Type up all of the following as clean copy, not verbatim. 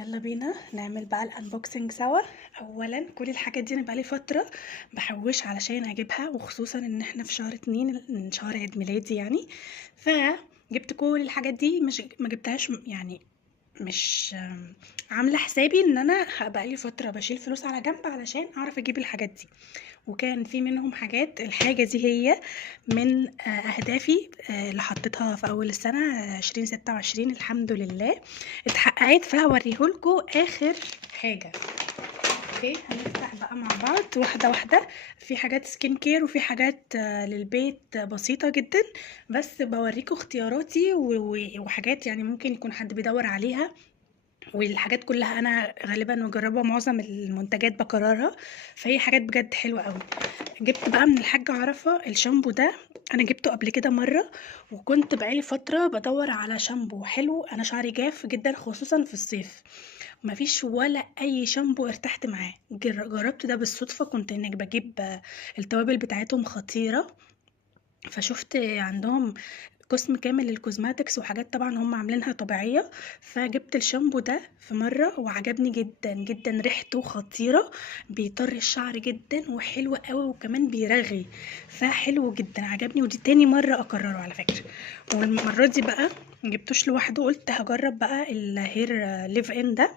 يلا بينا نعمل بقى الانبوكسنج سوا. اولا كل الحاجات دي انا بقالي فتره بحوش علشان اجيبها، وخصوصا ان احنا في شهر 2 من شهر عيد ميلادي يعني. فجبت كل الحاجات دي، مش ما جبتهاش يعني، مش عامله حسابي ان انا هبقى لي فتره بشيل فلوس على جنب علشان اعرف اجيب الحاجات دي. وكان في منهم حاجات، الحاجه دي هي من اهدافي اللي حطيتها في اول السنه 2026 الحمد لله اتحققت. فهوريهولكوا اخر حاجه. اوكي، هنفتح بقى مع بعض واحده واحده. في حاجات سكين كير وفي حاجات للبيت بسيطه جدا، بس بوريكوا اختياراتي وحاجات يعني ممكن يكون حد بيدور عليها. والحاجات كلها انا غالبا مجربه معظم المنتجات بكررها، فهي حاجات بجد حلوه قوي. جبت بقى من الحاجة عرفة الشامبو ده. انا جبته قبل كده مرة، وكنت بقالي فترة بدور على شامبو حلو. انا شعري جاف جدا خصوصا في الصيف، مفيش ولا اي شامبو ارتحت معاه. جربت ده بالصدفة، كنت هناك بجيب التوابل بتاعتهم خطيرة، فشفت عندهم قسم كامل للكوزماتكس وحاجات طبعا هم عاملينها طبيعية. فجبت الشامبو ده في مرة وعجبني جدا جدا، ريحته خطيرة، بيطر الشعر جدا وحلو قوي وكمان بيرغي، فحلو جدا عجبني. ودي تاني مرة اكرره على فكرة. والمرة دي بقى مجبتوش لوحده، قلت هجرب بقى الهير ليف ان ده.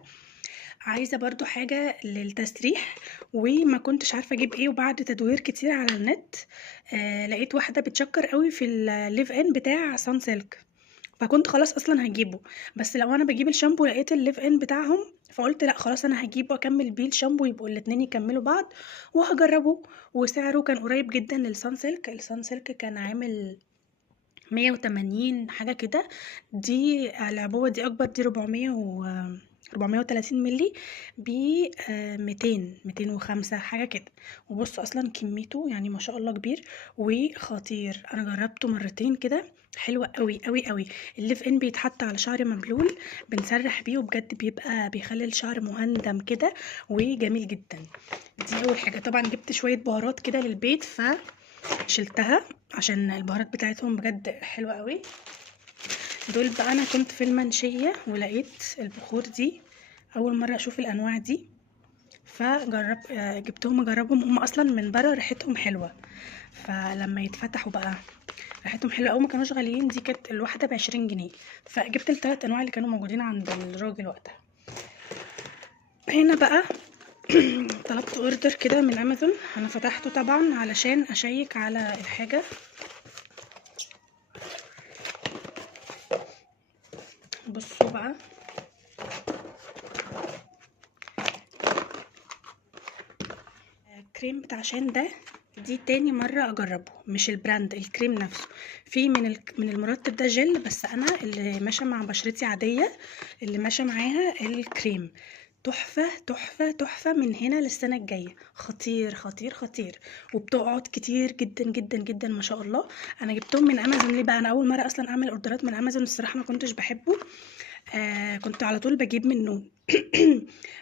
عايزة برضو حاجة للتسريح وما كنتش عارفة اجيب ايه، وبعد تدوير كتير على النت لقيت واحدة بتشكر قوي في الليف ان بتاع سان سيلك، فكنت خلاص اصلا هجيبه. بس لو انا بجيب الشامبو لقيت الليف ان بتاعهم، فقلت لا خلاص انا هجيبه واكمل بيه الشامبو، يبقوا الاتنين يكملوا بعض وهجربه. وسعره كان قريب جدا للسان سيلك. السان سيلك كان عامل 180 حاجة كده. دي العبوة دي أكبر، دي 430 ملي ب 205 حاجة كده. وبصوا أصلا كميته يعني ما شاء الله كبير وخطير. أنا جربته مرتين كده، حلوة قوي قوي قوي. الليف ان بيتحط على شعر مبلول، بنسرح بيه وبجد بيبقى بيخلي الشعر مهندم كده وجميل جدا. دي أول حاجة. طبعا جبت شوية بهارات كده للبيت شلتها عشان البهارات بتاعتهم بجد حلوة قوي. دول بقى انا كنت في المنشية ولقيت البخور دي، اول مرة اشوف الانواع دي، فجرب جبتهم اجربهم. هم اصلا من بره ريحتهم حلوة، فلما يتفتحوا بقى ريحتهم حلوة قوي. ما كانوش غاليين، دي كانت الواحدة ب20 جنيه، فجبت ال3 انواع اللي كانوا موجودين عند الراجل وقتها. هنا بقى طلبت اوردر كده من امازون. انا فتحته طبعا علشان اشيك على الحاجة. بصوا بقى، كريم بتاع شان ده، دي تاني مرة اجربه. مش البراند، الكريم نفسه. في من المرطب ده جل، بس انا اللي ماشيه مع بشرتي عادية، اللي ماشيه معاها الكريم. تحفة تحفة تحفة، من هنا للسنة الجاية خطير خطير خطير. وبتقعد كتير جدا جدا جدا ما شاء الله. انا جبتهم من امازون. ليه بقى؟ انا اول مرة اصلا اعمل اوردرات من امازون، الصراحة ما كنتش بحبه. كنت على طول بجيب منه.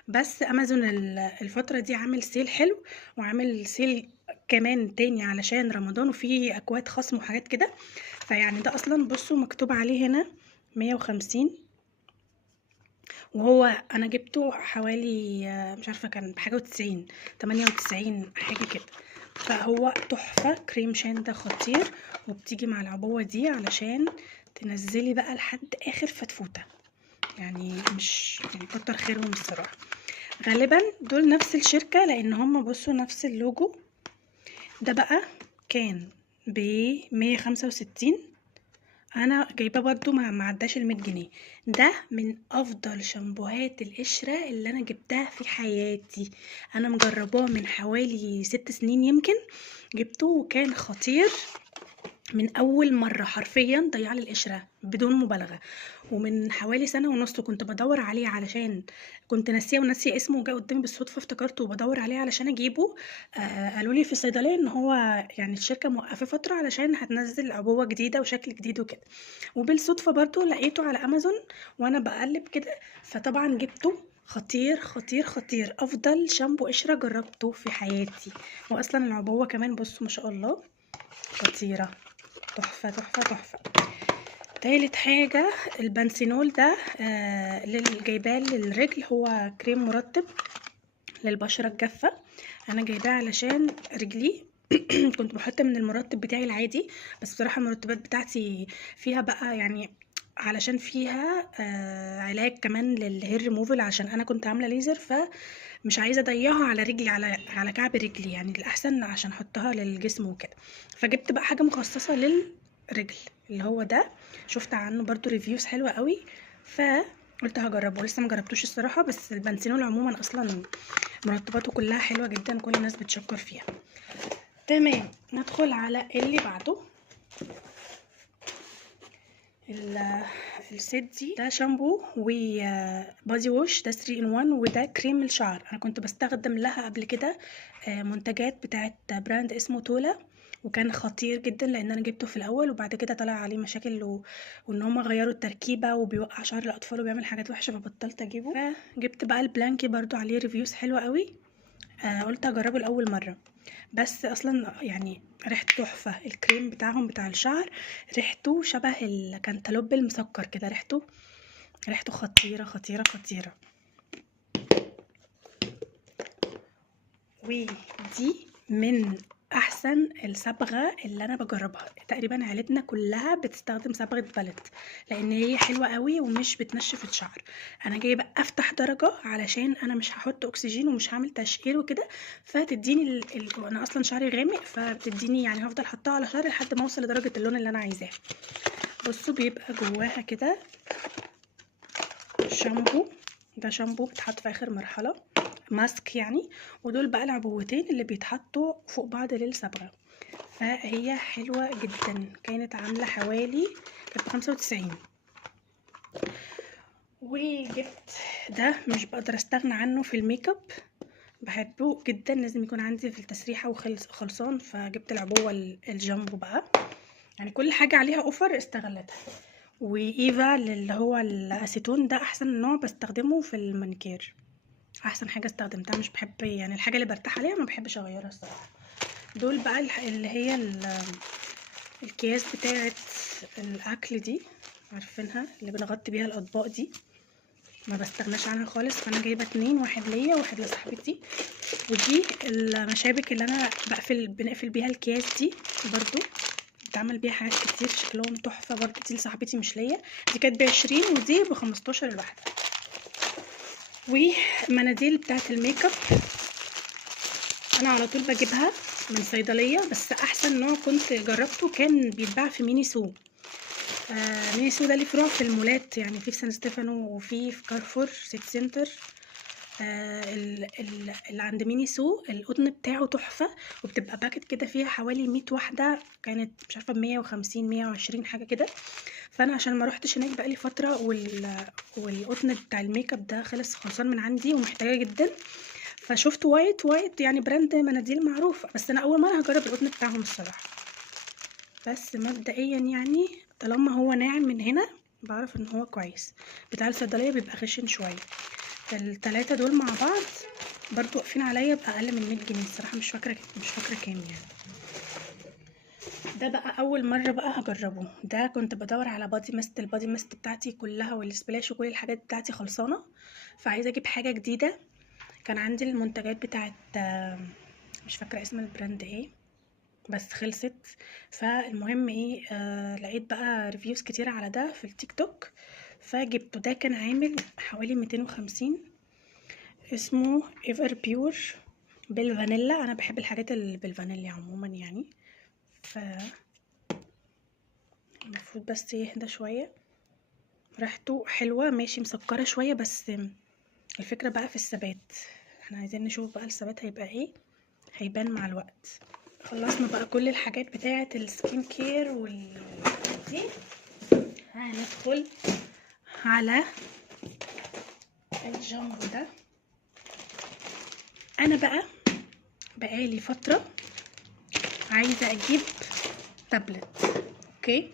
بس امازون الفترة دي عامل سيل حلو، وعامل سيل كمان تاني علشان رمضان، وفيه اكواد خصم وحاجات كده. فيعني ده اصلا بصوا مكتوب عليه هنا 150، وهو انا جبته حوالي مش عارفة كان بحاجة و90، 98 حاجة كده. فهو تحفة. كريم شان ده خطير، وبتيجي مع العبوة دي علشان تنزلي بقى لحد اخر فتفوتة. يعني مش يعني كتر خيرهم الصراحة. غالبا دول نفس الشركة، لان هم بصوا نفس اللوجو. ده بقى كان ب165، انا جايبه برضو ما عداش ال100 جنيه. ده من افضل شامبوهات القشره اللي انا جبتها في حياتي. انا مجرباه من حوالي 6 سنين يمكن، جبته وكان خطير من اول مره. حرفيا ضيع لي القشره بدون مبالغه. ومن حوالي سنه ونص كنت بدور عليه علشان كنت ناسيه وناسيه اسمه، وجا قدامي بالصدفه افتكرته وبدور عليه علشان اجيبه. قالوا لي في الصيدليه ان هو يعني الشركه موقفه فتره علشان هتنزل عبوه جديده وشكل جديد وكده. وبالصدفه برضو لقيته على امازون وانا بقلب كده، فطبعا جبته. خطير خطير خطير، افضل شامبو قشره جربته في حياتي. واصلا العبوه كمان بصوا ما شاء الله خطيره، تحفة تحفة تحفة. تالت حاجة البنسينول ده اللي جايباه للرجل، هو كريم مرطب للبشرة الجافة. انا جايباه علشان رجلي كنت بحط من المرطب بتاعي العادي، بس بصراحة المرطبات بتاعتي فيها بقى يعني علشان فيها علاج كمان للهير ريموفل، عشان انا كنت عاملة ليزر، فمش عايزة اضيعها على رجلي، على كعب رجلي، يعني الاحسن عشان احطها للجسم وكده. فجبت بقى حاجة مخصصة للرجل اللي هو ده، شفت عنه برضو ريفيوز حلوة قوي، فقلت هجربه. لسه مجربتوش الصراحة، بس البنسينول عموما اصلا مرطباته كلها حلوة جدا، كل الناس بتشكر فيها. تمام، ندخل على اللي بعده. الست دي ده شامبو وبادي ووش، ده 3 in 1، وده كريم الشعر. انا كنت بستخدم لها قبل كده منتجات بتاعت براند اسمه تولا، وكان خطير جدا لان انا جبته في الاول وبعد كده طلع عليه مشاكل وان هم غيروا التركيبه وبيوقع شعر الاطفال وبيعمل حاجات وحشه، فبطلت اجيبه. فجبت بقى البلانكي برضو عليه ريفيوز حلوه قوي، قلت اجربه لاول مره، بس اصلا يعني ريحته تحفه. الكريم بتاعهم بتاع الشعر ريحته شبه الكنتالوب المسكر كده، ريحته خطيره خطيره خطيره. ودي من احسن الصبغه اللي انا بجربها، تقريبا عيلتنا كلها بتستخدم صبغه باليت لان هي حلوه قوي ومش بتنشف الشعر. انا جايبه افتح درجه علشان انا مش هحط اكسجين ومش هعمل تشقير وكده، فتديني انا اصلا شعري غامق، فبتديني يعني هفضل حطها على شعري لحد ما اوصل لدرجه اللون اللي انا عايزاه. بصوا بيبقى جواها كده شامبو، ده شامبو بيتحط في اخر مرحله، ماسك يعني، ودول بقى العبوتين اللي بيتحطوا فوق بعض للصبغه. فهي حلوه جدا، كانت عامله حوالي كانت ب95. وجبت ده مش بقدر استغنى عنه في الميك اب، بحبه جدا، لازم يكون عندي في التسريحه وخلصان، فجبت العبوه الجامبو بقى، يعني كل حاجه عليها اوفر استغلتها. وايفا اللي هو الاسيتون، ده احسن نوع بستخدمه في المانيكير، احسن حاجه استخدمتها، مش بحب يعني الحاجه اللي برتاح عليها ما بحبش اغيرها الصراحه. دول بقى اللي هي الكياس بتاعه الاكل دي، عارفينها اللي بنغطي بيها الاطباق دي، ما بستغناش عنها خالص. فانا جايبه 2، واحد ليا وواحد لصاحبتي. ودي المشابك اللي انا بنقفل بيها الكياس دي، برضو بتعمل بيها حاجات كتير شكلهم تحفه، برضو دي لصاحبتي مش ليا، دي كانت ب20 ودي ب15 الواحده. ومناديل بتاعه الميك اب انا على طول بجيبها من صيدليه، بس احسن نوع كنت جربته كان بيتباع في ميني سو. ميني سو ده ليه فروع في المولات، يعني في سان ستيفانو وفي كارفور سيتي سنتر. اللي عند ميني سو القطن بتاعه تحفه، وبتبقى باكت كده فيها حوالي 100 واحده، كانت مش عارفه ب150 120 حاجه كده. فانا عشان ما روحتش هناك بقالي فتره والقطن بتاع الميك اب ده خلصان من عندي ومحتاجاه جدا، فشفت وايت يعني براند مناديل معروفه، بس انا اول مره هجرب القطن بتاعهم الصراحه. بس مبدئيا يعني طالما هو ناعم من هنا بعرف ان هو كويس، بتاع الصيدليه بيبقى خشن شويه. التلاتة دول مع بعض برضو واقفين عليا باقل من 100 جنيه الصراحه، مش فاكره كام يعني. ده بقى اول مره بقى هجربه، ده كنت بدور على بادي ميست، البادي ميست بتاعتي كلها والسبلاش وكل الحاجات بتاعتي خلصانه، فعايزه اجيب حاجه جديده. كان عندي المنتجات بتاعت مش فاكره اسم البراند ايه بس خلصت. فالمهم ايه، لقيت بقى ريفيوز كتير على ده في التيك توك، فجبته. ده كان عامل حوالي 250، اسمه ايفر بيور بالفانيلا، انا بحب الحاجات اللي بالفانيلا عموما يعني. ف المفروض بس يهدى شويه، ريحته حلوه ماشي، مسكره شويه، بس الفكره بقى في الثبات، احنا عايزين نشوف بقى الثبات هيبقى ايه، هيبان مع الوقت. خلصنا بقى كل الحاجات بتاعه السكين كير دي، هندخل على الجامبو ده. انا بقى بقالي فتره عايزه اجيب تابلت، اوكي،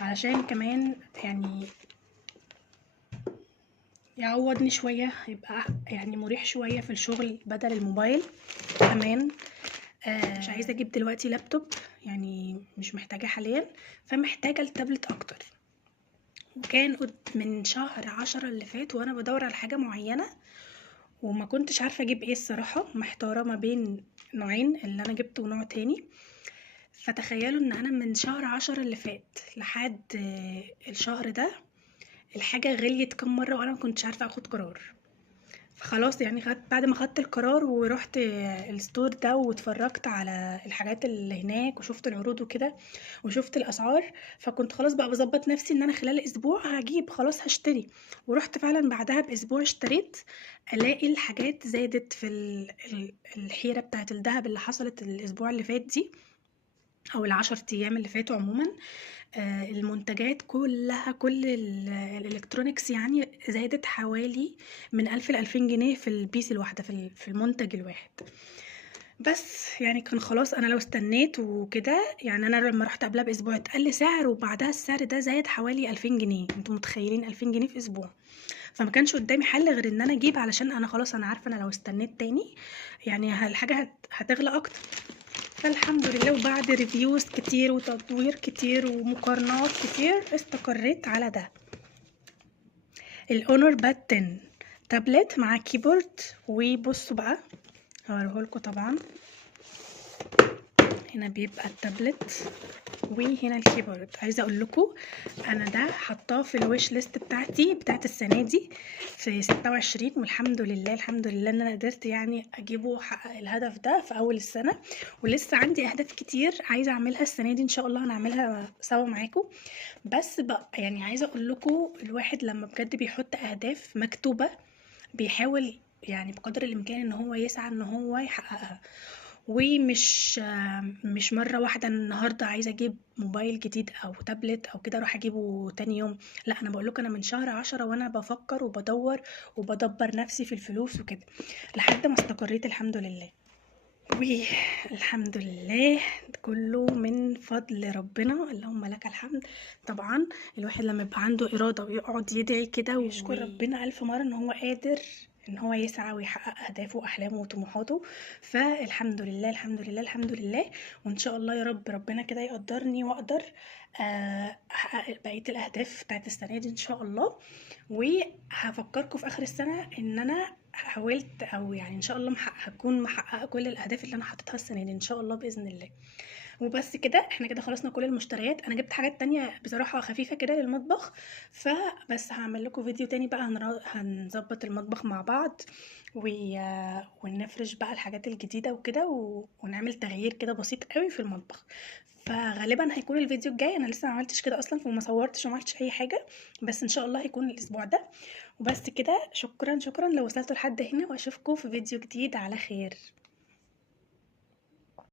علشان كمان يعني يعوضني شويه، يبقى يعني مريح شويه في الشغل بدل الموبايل كمان. مش عايزه اجيب دلوقتي لابتوب، يعني مش محتاجه حاليا، فمحتاجه التابلت اكتر. وكان من شهر 10 اللي فات وانا بدور على حاجة معينة، وما كنتش عارفة اجيب ايه الصراحة، محتارة ما بين نوعين، اللي انا جبته ونوع تاني. فتخيلوا ان انا من شهر 10 اللي فات لحد الشهر ده الحاجة غليت كام مرة وانا ما كنتش عارفة اخد قرار. فخلاص يعني بعد ما خدت القرار ورحت الستور ده واتفرجت على الحاجات اللي هناك وشفت العروض وكده وشفت الاسعار، فكنت خلاص بقى بظبط نفسي ان انا خلال اسبوع هجيب، خلاص هشتري. ورحت فعلا بعدها باسبوع اشتريت. الاقي الحاجات زادت في الحيرة بتاعت الذهب اللي حصلت الاسبوع اللي فات دي، او العشر ايام اللي فاتوا عموما. المنتجات كلها، كل الالكترونيكس يعني زادت حوالي من 1000 ل2000 جنيه في البيس الواحدة، في المنتج الواحد. بس يعني كان خلاص انا لو استنيت وكده، يعني انا لما رحت قبلها باسبوع اتقال لي سعر وبعدها السعر ده زايد حوالي 2000 جنيه. انتوا متخيلين 2000 جنيه في اسبوع؟ فما كانش قدامي حل غير ان انا اجيب، علشان انا خلاص انا عارفه انا لو استنيت تاني يعني الحاجه هتغلى اكتر. فالحمد لله وبعد ريفيوز كتير وتطوير كتير ومقارنات كتير استقريت على ده، الاونر باد 10 تابلت مع كيبورد. وبصوا بقى هوريهولكوا طبعا، هنا بيبقى التابلت وهنا الكيبورد. عايزه اقول لكم انا ده حطاه في الويش ليست بتاعتي بتاعت السنه دي في 26، والحمد لله الحمد لله ان انا قدرت يعني اجيبه واحقق الهدف ده في اول السنه. ولسه عندي اهداف كتير عايزه اعملها السنه دي ان شاء الله، هنعملها سوا معاكم. بس بقى يعني عايزه اقول لكم الواحد لما بجد بيحط اهداف مكتوبه بيحاول يعني بقدر الامكان ان هو يسعى ان هو يحققها، ومش مرة واحدة النهاردة عايزة اجيب موبايل جديد او تابلت او كده اروح اجيبه تاني يوم. لا انا بقولك انا من شهر 10 وانا بفكر وبدور وبدبر نفسي في الفلوس وكده لحد ما استقريت الحمد لله. والحمد لله كله من فضل ربنا، اللهم لك الحمد. طبعا الواحد لما يبقى عنده إرادة ويقعد يدعي كده ويشكر ربنا ألف مرة ان هو قادر ان هو يسعى ويحقق اهدافه واحلامه وطموحاته. فالحمد لله الحمد لله الحمد لله. وان شاء الله يا رب ربنا كده يقدرني واقدر احقق بقية الاهداف بتاعت السنة دي ان شاء الله. وهفكركم في اخر السنة ان انا حاولت، او يعني ان شاء الله هكون محققه كل الاهداف اللي انا حاططها السنه دي ان شاء الله باذن الله. وبس كده احنا كده خلصنا كل المشتريات. انا جبت حاجات تانية بصراحه خفيفه كده للمطبخ، فبس هعمل لكم فيديو تاني بقى هنظبط المطبخ مع بعض ونفرش بقى الحاجات الجديده وكده ونعمل تغيير كده بسيط قوي في المطبخ. فغالبا هيكون الفيديو الجاي، انا لسه ما عملتش كده اصلا وما صورتش وما عملتش اي حاجه، بس ان شاء الله هيكون الاسبوع ده. وبس كده، شكرا شكرا لو وصلتوا لحد هنا، واشوفكم في فيديو جديد على خير.